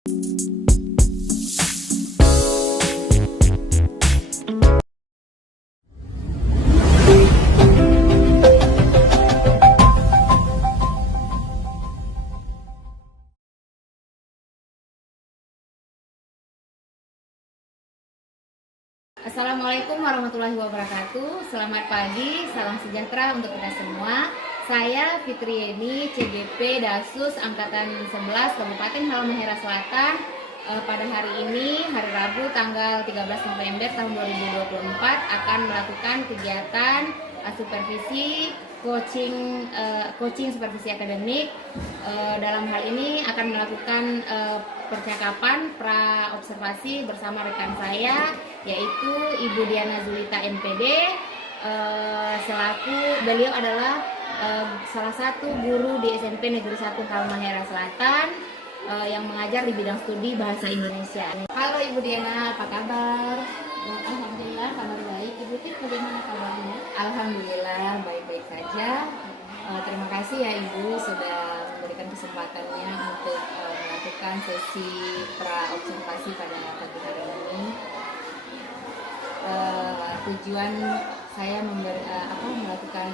Assalamualaikum warahmatullahi wabarakatuh. Selamat pagi, salam sejahtera untuk kita semua. Saya Fitri Yeni, CGP Dasus Angkatan 11 Kabupaten Halmahera Selatan. Pada hari ini, hari Rabu tanggal 13 November tahun 2024 akan melakukan kegiatan supervisi coaching supervisi akademik. Dalam hal ini akan melakukan percakapan pra observasi bersama rekan saya, yaitu Ibu Diana Zulita MPD, selaku beliau adalah salah satu guru di SMP Negeri 1 Halmahera Selatan yang mengajar di bidang studi bahasa Indonesia. Halo Ibu Diana, apa kabar? Alhamdulillah kabar baik. Ibu Tik, bagaimana kabarnya? Alhamdulillah baik-baik saja. Terima kasih ya Ibu sudah memberikan kesempatannya untuk melakukan sesi pra observasi pada pagi hari ini. Tujuan saya melakukan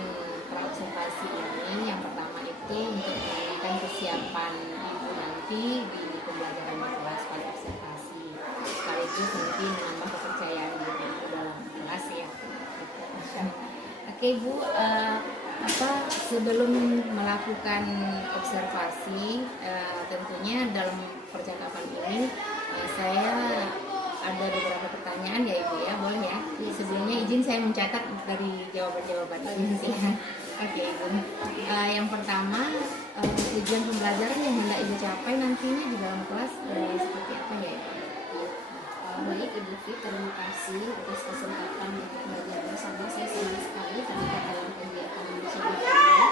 pra observasi ini, yang pertama itu untuk menanyakan kesiapan Ibu nanti di pembelajaran di kelas pada observasi, sekaligus mungkin menambah kepercayaan diri dalam kelas ya. Oke Bu, sebelum melakukan observasi, tentunya dalam percakapan ini saya ada beberapa pertanyaan ya Ibu ya, boleh ya? Sebelumnya izin saya mencatat dari jawaban-jawaban ini ya. Oke Ibu. Yang pertama, tujuan pembelajaran yang hendak Ibu capai nantinya di dalam kelas seperti apa ya Ibu? Baik Ibu Fit, terima kasih atas kesempatan untuk belajar bersama. Saya senang sekali terlibat dalam kegiatan sebelumnya.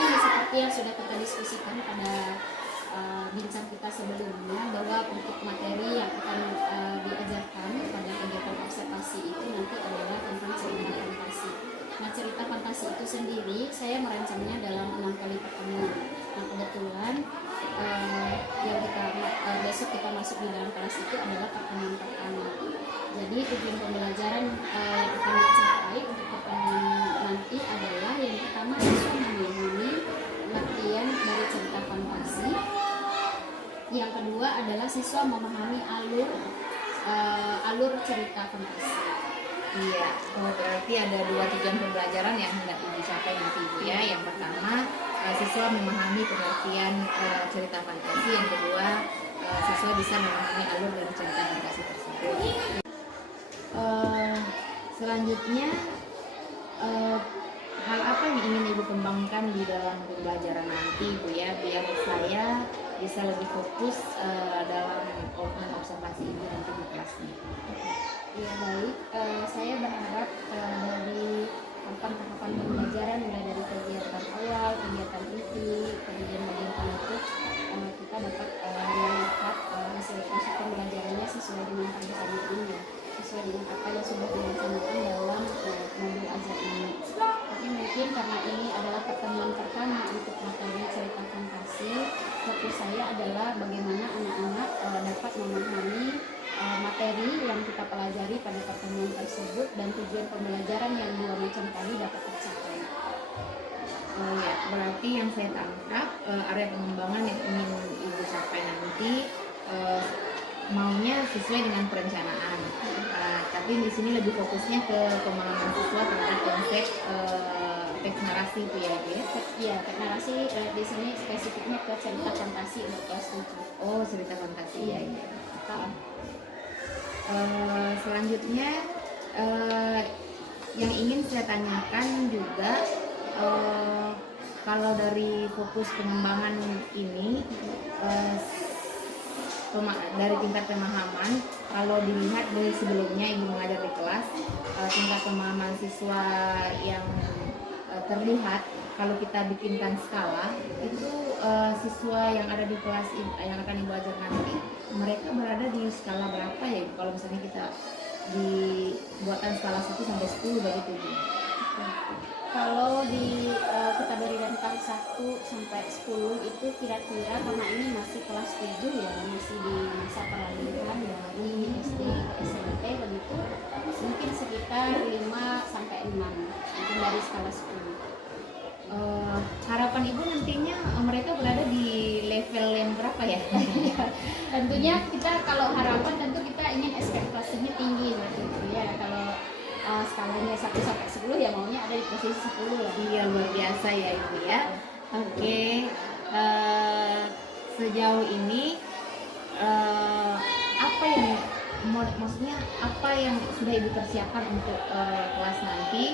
Seperti yang sudah kita diskusikan pada bincang kita sebelumnya, bahwa untuk materi yang akan diajarkan pada kegiatan observasi itu nanti adalah tentang cerita fantasi. Nah, cerita fantasi itu sendiri saya merancangnya dalam 6 kali pertemuan. Nah, kebetulan yang kita besok kita masuk di dalam kelas itu adalah pertemuan pertama. Jadi tujuan pembelajaran yang akan dicapai untuk pertemuan nanti adalah yang pertama siswa memahami pengertian dari cerita fantasi. Yang kedua adalah siswa memahami alur cerita fantasi. Iya, berarti ada 2 tujuan pembelajaran yang hendak dicapai nanti Ibu ya. Yang pertama, siswa memahami pengertian cerita fantasi. Yang kedua, siswa bisa memahami alur dari cerita fantasi tersebut. Selanjutnya, hal apa yang ingin Ibu kembangkan di dalam pembelajaran nanti Ibu ya, biar saya bisa lebih fokus dalam observasi ini nanti di kelasnya. Ya baik, saya berharap dari tahapan pembelajaran, mulai dari kegiatan awal, kegiatan inti, kemudian bagian penutup, kita dapat melihat hasil pembelajarannya sesuai dengan target ini, sesuai dengan apa yang sudah dilaksanakan dalam modul ajar ini. Tapi mungkin karena ini adalah pertemuan pertama untuk materi cerita fantasi, fokus saya adalah bagaimana anak-anak dapat memahami materi yang kita pelajari pada pertemuan tersebut, dan tujuan pembelajaran yang 2 macam tadi dapat tercapai. Ya, berarti yang saya tangkap area pengembangan yang ingin Ibu capai nanti maunya sesuai dengan perencanaan. Tapi di sini lebih fokusnya ke pemahaman siswa terhadap konsep teks narasi itu ya Ibu ya? Iya, teks narasi di sini spesifiknya ke cerita fantasi untuk kelas 7. Oh, cerita fantasi ya. Selanjutnya yang ingin saya tanyakan juga, kalau dari fokus pengembangan ini dari tingkat pemahaman, kalau dilihat dari sebelumnya Ibu mengajar di kelas, tingkat pemahaman siswa yang terlihat kalau kita bikinkan skala itu, siswa yang ada di kelas yang akan Ibu ajar nanti, mereka berada di skala berapa ya Ibu? Kalau misalnya kita dibuatkan skala 1 sampai 10 begitu Ibu? Kalau di kita beri rentang 1 sampai 10 itu kira-kira karena ini masih kelas 7 ya, masih di masa peralihan dari SD ke SMP begitu, mungkin sekitar 5 sampai 6 mungkin dari skala 10. Harapan ibu nantinya mereka berada di level yang berapa ya? Tentunya kita kalau harapan tentu kita ingin ekspektasinya tinggi seperti itu ya. Kalau skalanya 1 sampai 10 ya maunya ada di posisi 10 lah. Iya, luar biasa ya ibu ya. Oke, sejauh ini apa yang maksudnya apa yang sudah ibu persiapkan untuk kelas nanti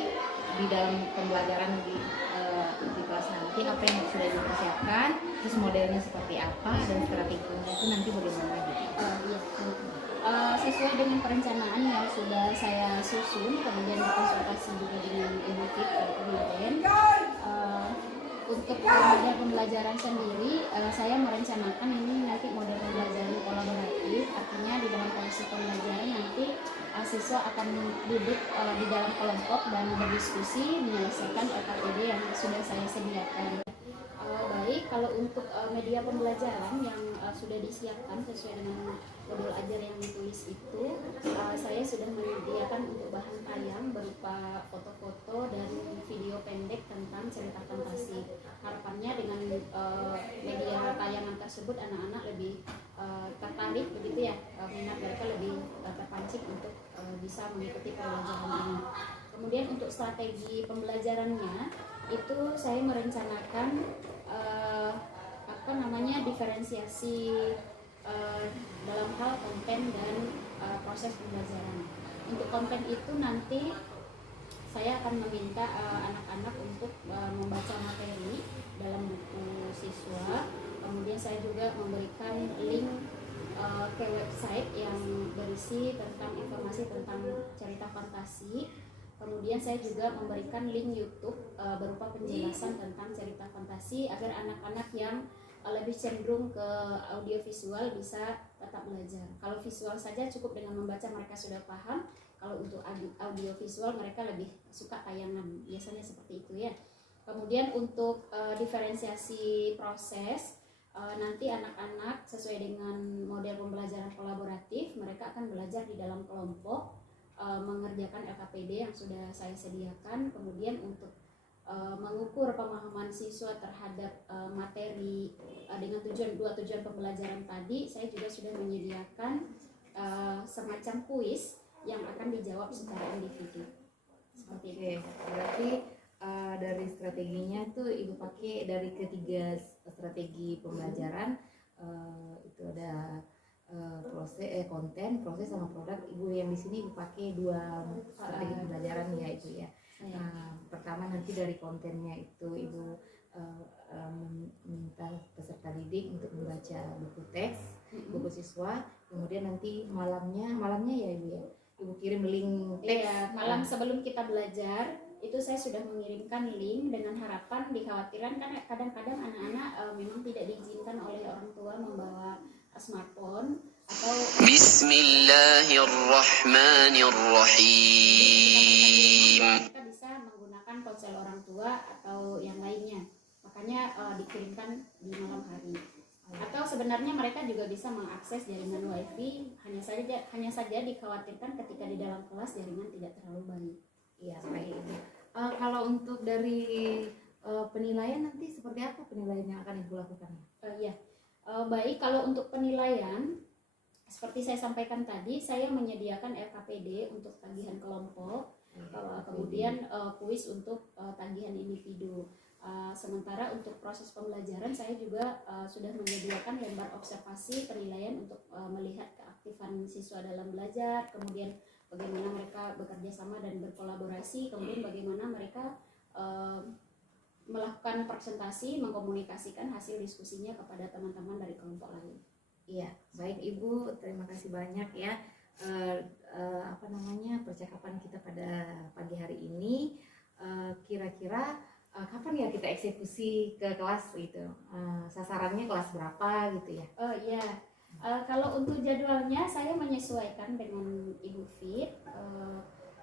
di dalam pembelajaran di kelas nanti, apa yang sudah ibu persiapkan, terus modelnya seperti apa dan strateginya itu nanti bagaimana gitu? Iya. Sesuai dengan perencanaan yang sudah saya susun, kemudian berkonsultasi juga dengan Ibu Fit kemarin. Untuk model pembelajaran sendiri, saya merencanakan ini nanti model pembelajaran kolaboratif, artinya di dalam proses pembelajaran nanti siswa akan duduk di dalam kelompok dan berdiskusi menyelesaikan LKPD yang sudah saya sediakan. Baik, kalau untuk media pembelajaran yang sudah disiapkan sesuai dengan modul ajar yang ditulis itu, saya sudah menyediakan untuk bahan tayang berupa foto-foto dan video pendek tentang cerita fantasi. Harapannya dengan media tayangan tersebut anak-anak lebih tertarik begitu ya, minat mereka lebih terpancing untuk bisa mengikuti pembelajaran ini. Kemudian untuk strategi pembelajarannya itu saya merencanakan diferensiasi dalam hal konten dan proses pembelajaran. Untuk konten itu nanti saya akan meminta anak-anak untuk membaca materi dalam buku siswa. Kemudian saya juga memberikan link ke website yang berisi tentang informasi tentang cerita fantasi. Kemudian saya juga memberikan link YouTube berupa penjelasan tentang cerita fantasi agar anak-anak yang lebih cenderung ke audiovisual bisa tetap belajar. Kalau visual saja cukup dengan membaca mereka sudah paham. Kalau untuk audiovisual mereka lebih suka tayangan, biasanya seperti itu ya. Kemudian untuk diferensiasi proses, nanti anak-anak sesuai dengan model pembelajaran kolaboratif, mereka akan belajar di dalam kelompok, mengerjakan LKPD yang sudah saya sediakan. Kemudian untuk mengukur pemahaman siswa terhadap materi dengan dua tujuan pembelajaran tadi, saya juga sudah menyediakan semacam kuis yang akan dijawab secara individu. Seperti itu. Berarti dari strateginya tuh ibu pakai dari ketiga strategi pembelajaran, itu ada konten, proses sama produk. Ibu yang di sini ibu pakai dua strategi pembelajaran ya itu ya. Pertama nanti dari kontennya itu ibu minta peserta didik untuk membaca buku teks, buku siswa. Kemudian nanti malamnya ya ibu ya, ibu kirim link teks. Iya, malam sebelum kita belajar itu saya sudah mengirimkan link dengan harapan dikhawatirkan kan kadang-kadang anak-anak memang tidak diizinkan oleh orang tua membawa smartphone atau Bismillahirrahmanirrahim. Mereka bisa menggunakan ponsel orang tua atau yang lainnya. Makanya dikirimkan di malam hari. Atau sebenarnya mereka juga bisa mengakses jaringan WiFi, hanya saja dikhawatirkan ketika di dalam kelas jaringan tidak terlalu baik. Iya, baik. Kalau untuk dari penilaian nanti seperti apa penilaian yang akan ibu lakukan? Baik, kalau untuk penilaian seperti saya sampaikan tadi, saya menyediakan LKPD untuk tagihan kelompok, kemudian kuis untuk tagihan individu. Sementara untuk proses pembelajaran saya juga sudah menyediakan lembar observasi penilaian untuk melihat keaktifan siswa dalam belajar, kemudian bagaimana mereka bekerja sama dan berkolaborasi, kemudian bagaimana mereka melakukan presentasi, mengkomunikasikan hasil diskusinya kepada teman-teman dari kelompok lain. Iya, baik Ibu, terima kasih banyak ya percakapan kita pada pagi hari ini. Kira-kira kapan ya kita eksekusi ke kelas gitu? Sasarannya kelas berapa gitu ya? Kalau untuk jadwalnya saya menyesuaikan dengan Ibu Fit.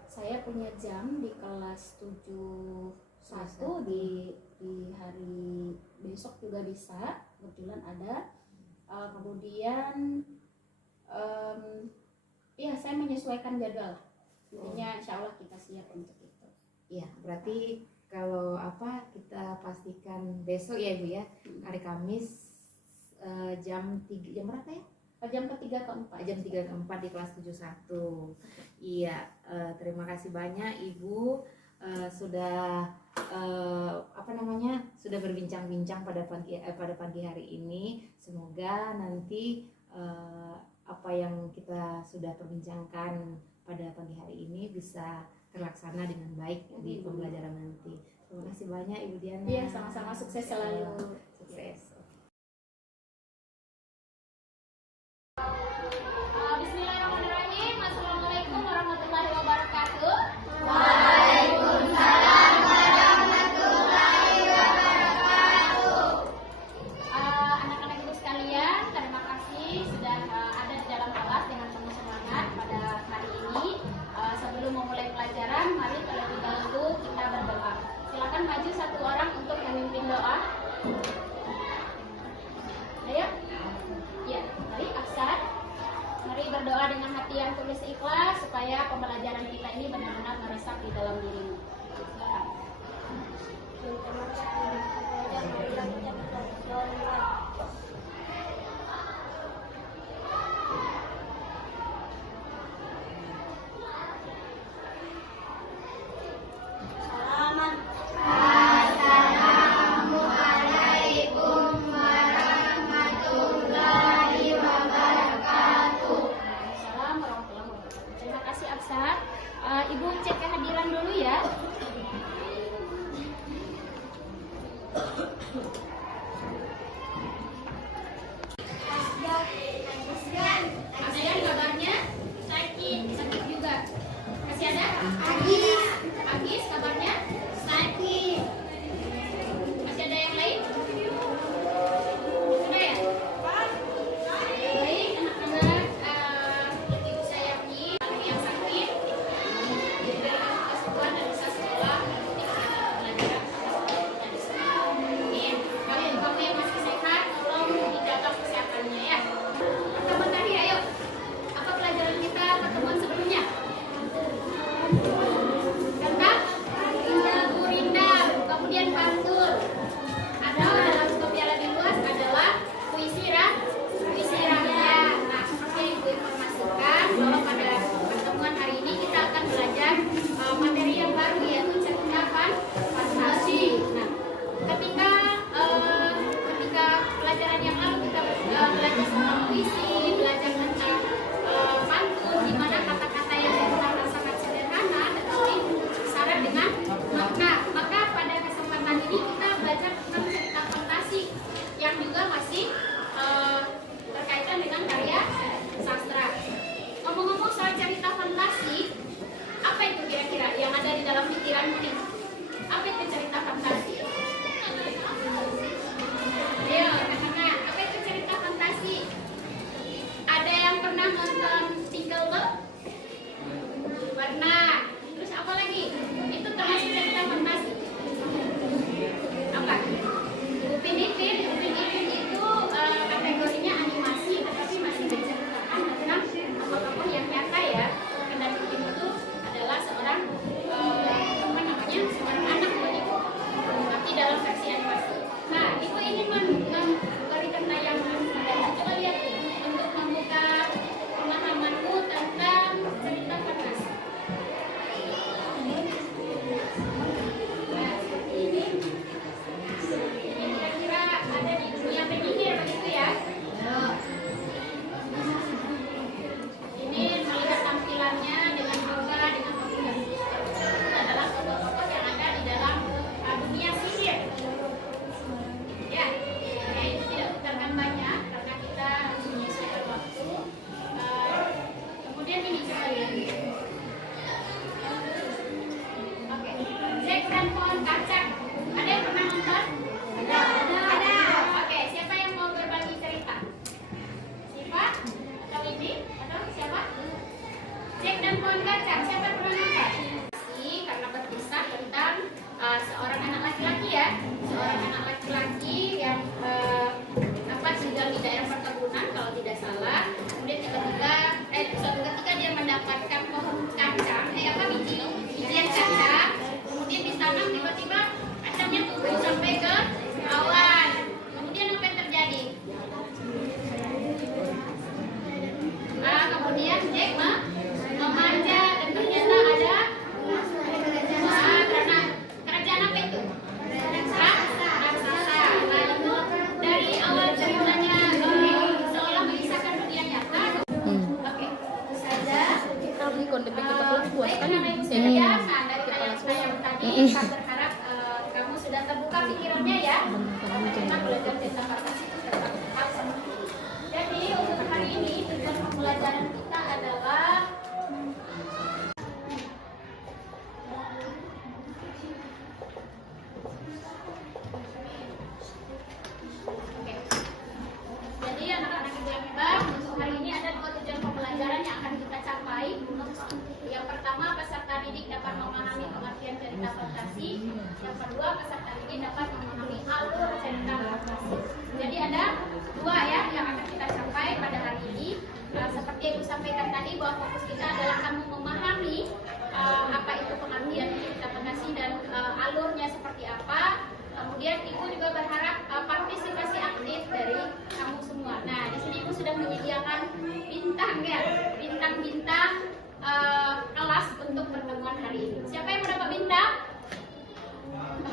Saya punya jam di kelas 71 di hari besok juga bisa, kebetulan ada. Kemudian ya saya menyesuaikan jadwal. Intinya insya Allah kita siap untuk itu. Iya, berarti kalau kita pastikan besok ya Ibu ya, hari Kamis jam berapa ya? Jam ketiga keempat. Jam 3 ke 4 di kelas 71. Iya, terima kasih banyak Ibu sudah sudah berbincang-bincang pada pagi hari ini. Semoga nanti apa yang kita sudah perbincangkan pada pagi hari ini bisa terlaksana dengan baik di pembelajaran nanti. Terima kasih banyak Ibu Diana. Iya, sama-sama, sukses selalu. Sukses. Bismillahirrahmanirrahim. Assalamualaikum warahmatullahi wabarakatuh. Waalaikumsalam warahmatullahi wabarakatuh. Anak-anak ibu sekalian, terima kasih sudah ada di dalam kelas dengan penuh semangat pada hari ini. Sebelum memulai pelajaran, mari terlebih dahulu kita berdoa. Silakan maju satu orang untuk memimpin doa. Ayo. Ya, mari Aksan. Mari berdoa dengan hati yang tulus ikhlas supaya pembelajaran kita ini benar-benar meresap di dalam dirimu. Assalamualaikum warahmatullahi wabarakatuh. Assalamualaikum warahmatullahi wabarakatuh. Terima kasih Aksan. Ibu cek kehadiran dulu ya. Kak berharap kamu sudah terbuka pikirannya ya. Karena belajar cinta fantasi itu tentang hal seperti ini. Jadi untuk hari ini tujuan pembelajaran kita adalah jadi anak-anak ibu yang hebat, untuk hari ini ada 2 tujuan pembelajaran yang akan kita capai. Yang pertama, peserta didik dapat memahami pengertian cerita fantasi. Yang kedua, peserta didik dapat memahami alur cerita fantasi. Jadi ada 2 ya yang akan kita capai pada hari ini. Seperti yang Ibu sampaikan tadi, bahwa fokus kita adalah kamu memahami apa itu pengertian cerita fantasi dan alurnya seperti apa. Kemudian Ibu juga berharap partisipasi aktif dari kamu semua. Nah, di sini Ibu sudah menyediakan bintang ya, bintang-bintang kelas untuk pertemuan hari ini. Siapa yang mendapat bintang?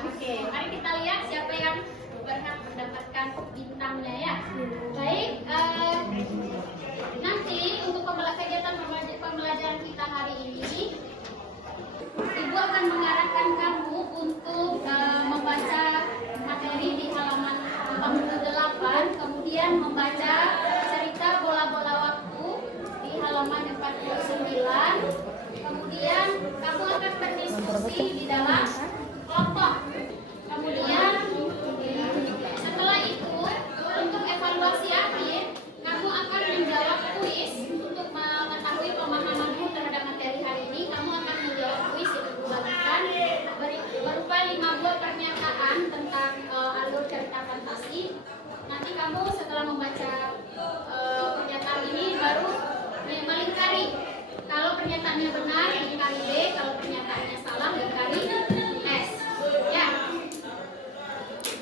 Oke, mari kita lihat siapa yang berhak mendapatkan bintangnya ya. Baik, nanti untuk kegiatan pembelajaran kita hari ini, Ibu akan mengarahkan kamu untuk membaca materi di halaman 48, kemudian membaca cerita bola-bola waktu di halaman 49, kemudian kamu akan berdiskusi di dalam kelompok. Kemudian setelah itu, untuk evaluasi akhir, kamu akan menjawab kuis untuk mengetahui pemahamanmu terhadap materi hari ini. Kamu akan menjawab kuis yang dibagikan berupa 5 buah pernyataan tentang alur cerita fantasi. Nanti kamu setelah membaca pernyataan ini baru melingkari. Kalau pernyataannya benar, lingkari B. Kalau pernyataannya salah, lingkari S. Ya.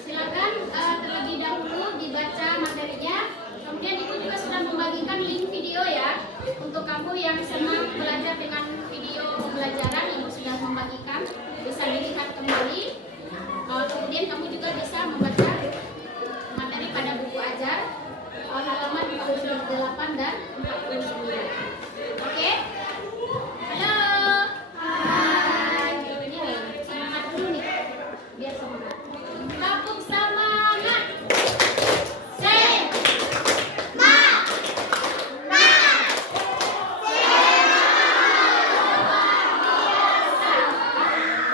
Silakan terlebih dahulu dibaca materinya. Kemudian Ibu juga sudah membagikan link video ya. Untuk kamu yang senang belajar dengan video pembelajaran, Ibu sudah membagikan. Bisa dilihat kembali. Kemudian kamu juga bisa membaca materi pada buku ajar halaman 48 dan 49. Oke? Halo. Hai. Semangat dulu nih. Biar semangat. Tepuk semangat.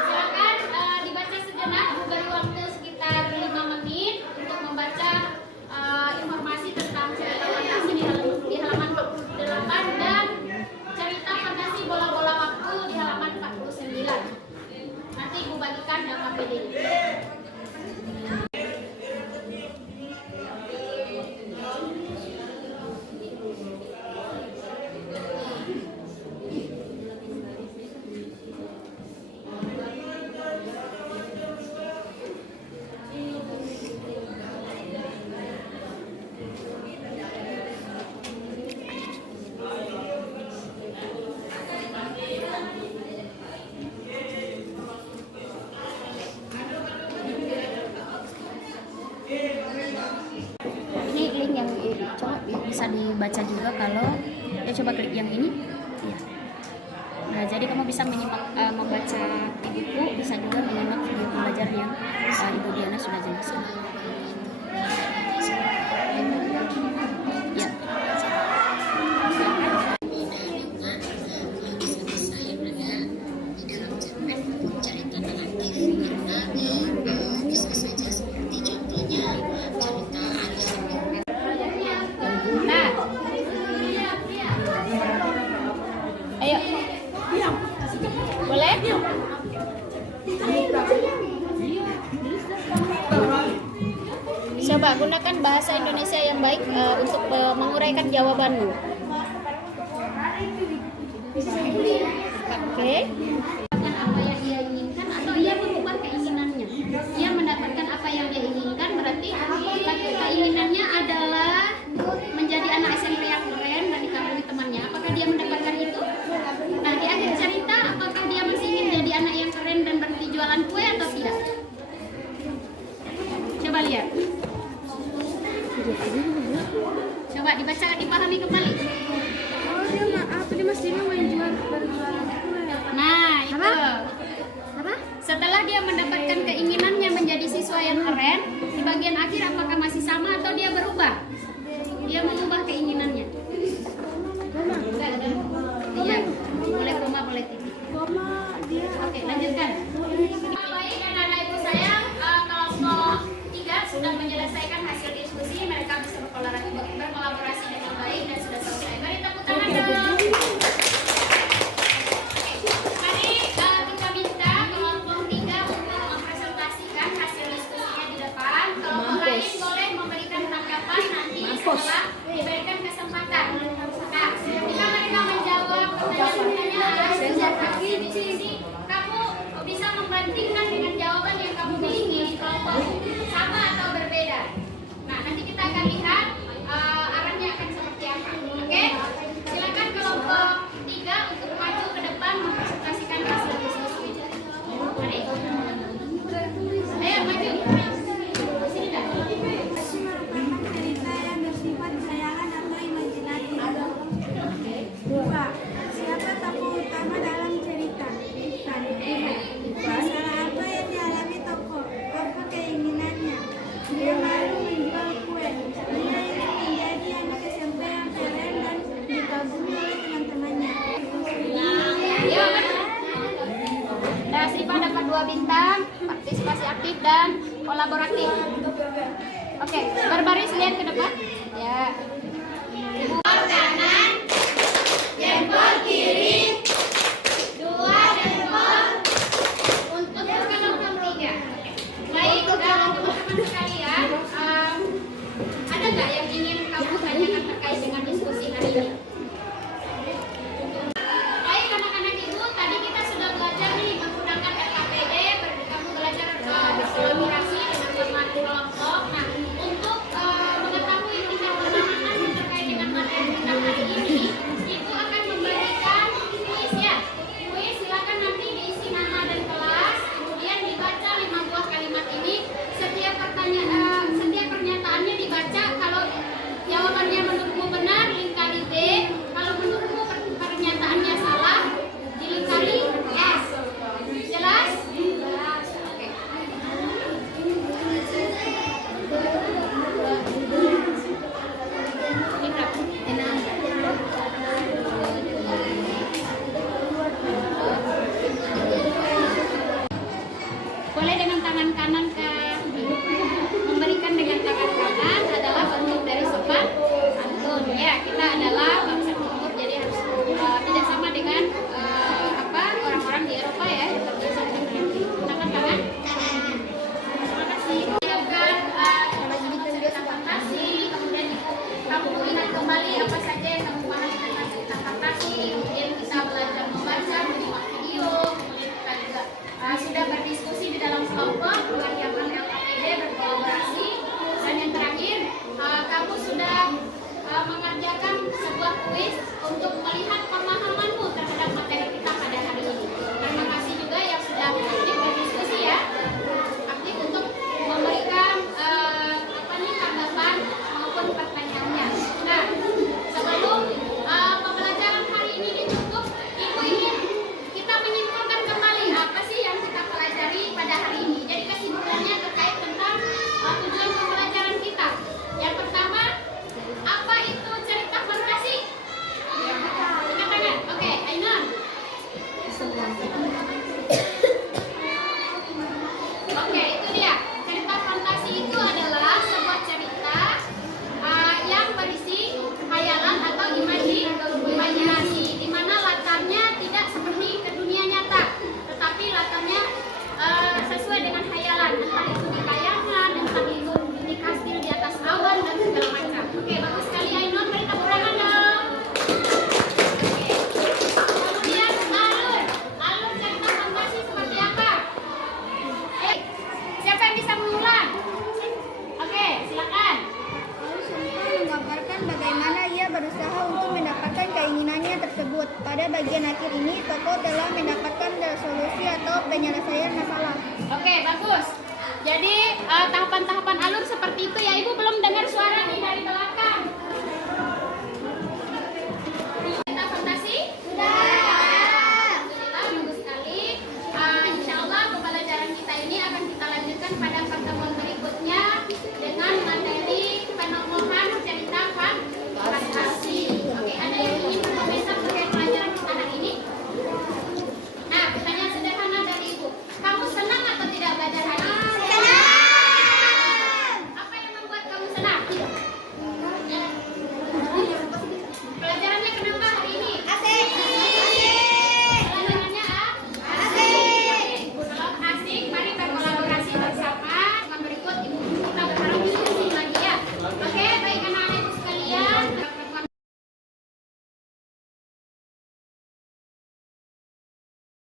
Silakan dibaca sejenak. Beri waktu sekitar 5 menit untuk membaca informasi tentang cerita fantasi di halaman 48 dan cerita fantasi bola-bola waktu di halaman 49. Nanti Ibu bagikan KPD. Ini link yang coba bisa dibaca juga kalau ya coba klik yang ini ya. Nah, jadi kamu bisa menyimak membaca di buku, bisa juga menyimak video pembelajar yang Ibu Diana sudah jelaskan. Ya. Ayo. Boleh? Coba gunakan bahasa Indonesia yang baik untuk menguraikan jawabanmu. Oke. Apa yang dia inginkan atau ia mengubah keinginannya. Dia mendapatkan apa yang dia inginkan, berarti keinginannya adalah menjadi anak SMP yang keren dan dikagumi temannya. Apakah dia mendapatkan itu? Nah, di akhir cerita, apakah dia masih ingin jadi anak yang keren dan berhenti jualan kue atau tidak? Coba lihat. Coba dibaca, dipahami kembali. Oh, dia masih mau jual kue. Nah, itu. Apa? Setelah mendapatkan keinginannya menjadi siswa yang keren, di bagian akhir apakah masih sama atau dia berubah? Dia mengubah keinginannya. Iya, boleh koma, boleh titik. Oke, lanjutkan. Baik, anak-anak ibu sayang, kelompok 3 sudah menyelesaikan hasil diskusi. Mereka bisa berkolaborasi dengan baik dan sudah selesai. Mari tepuk tangan dong. Mari kita minta kelompok 3 untuk mempresentasikan hasil diskusinya di depan. Kelompok lain boleh memberikan tanggapan nanti setelah diberikan kesempatan. Nah, ketika mereka menjawab pertanyaan-pertanyaan sejak hasil diskusi, kamu bisa membandingkan dengan jawaban yang kamu miliki di kelompokmu, sama atau berbeda. Nah, nanti kita akan lihat arahnya akan seperti apa. Oke? Silakan kelompok 3 untuk maju ke depan mempresentasikan hasil diskusi. Mari. Ayo maju. Sini dah. Cerita yang bersifat khayalan atau imajinasi. 2. Siapa tokoh utama dalam cerita? Masalah apa yang dialami tokoh? Apa keinginannya? Dia malu menjual kue. Dia ingin menjadi anak SMP yang keren dan dikagumi oleh teman-temannya. Ayo, Srifa dapat 2 bintang, partisipasi aktif dan kolaboratif. Oke, berbaris lihat ke depan. Ya. Jempol kanan, jempol kiri, 2 jempol untuk kelompok 3. Baik, teman-teman sekalian, ada nggak yang ingin kamu tanyakan terkait dengan diskusi hari ini? Baik anak-anak ibu, tadi kita sudah belajar nih menggunakan RKPD, kamu belajar berkolaborasi dengan teman kelompok. Nah, untuk mengetahui tingkat pemahaman terkait dengan materi kita hari ini, ibu akan memberikan kuis ya. Kuis silakan nanti diisi nama dan kelas, kemudian dibaca 5 buah kalimat ini. Setiap pernyataannya dibaca. Kalau jawabannya menurutmu benar, lingkari D. Kalau menurutmu pernyataannya salah, dilingkari S. Jelas? Oke. Ini berapa? Boleh dengan tangan kanan kah? Memberikan dengan tangan kanan adalah bentuk dari sopan santun. Ya, kita adalah bangsa timur, jadi harus tidak sama dengan orang-orang di Eropa ya, yang terbiasa dengan tangan kanan. Terima kasih. Siapkan cerita fantasi, kemudian kamu ingat kembali apa saja yang kamu pahami tentang cerita fantasi, kemudian kita belajar membaca, menyimak video, kemudian kita juga sudah berdiskusi di dalam kelompok, mengerjakan LKPD, berkolaborasi, dan yang terakhir kamu sudah mengerjakan sebuah kuis untuk melihat pemahamanmu terhadap materi kita pada hari ini. Terima kasih juga yang sudah aktif berdiskusi ya, aktif untuk memberikan tanggapan maupun pertanyaannya. Nah, sebelum pembelajaran hari ini ditutup, ibu ingin kita menyimpulkan kembali apa sih yang kita pelajari pada hari ini. Jadi kesimpulannya terkait tentang tujuan pembelajaran kita. Yang pertama, apa itu cerita fantasi? Angkat tangan. Oke, Ainun. Oke, itu dia. Cerita fantasi itu adalah sebuah cerita yang berisi khayalan atau imajinasi, di mana latarnya tidak seperti ke dunia nyata, tetapi latarnya sesuai dengan khayalan, entah itu di kayangan, entah itu di kastil di atas awan dan segala macam. Oke, bagus sekali Ainun, beri tepuk tangan dong. Oke. Kemudian alur cerita fantasi seperti apa? Siapa yang bisa mengulang? Oke, silakan. Lalu Sumpa menggambarkan bagaimana ia berusaha untuk mendapatkan keinginannya tersebut. Pada bagian akhir ini, tokoh telah mendapatkan solusi atau penyelesaian masalah. Oke, bagus. Jadi tahapan-tahapan alur seperti itu ya. Ibu belum dengar suara nih dari belakang.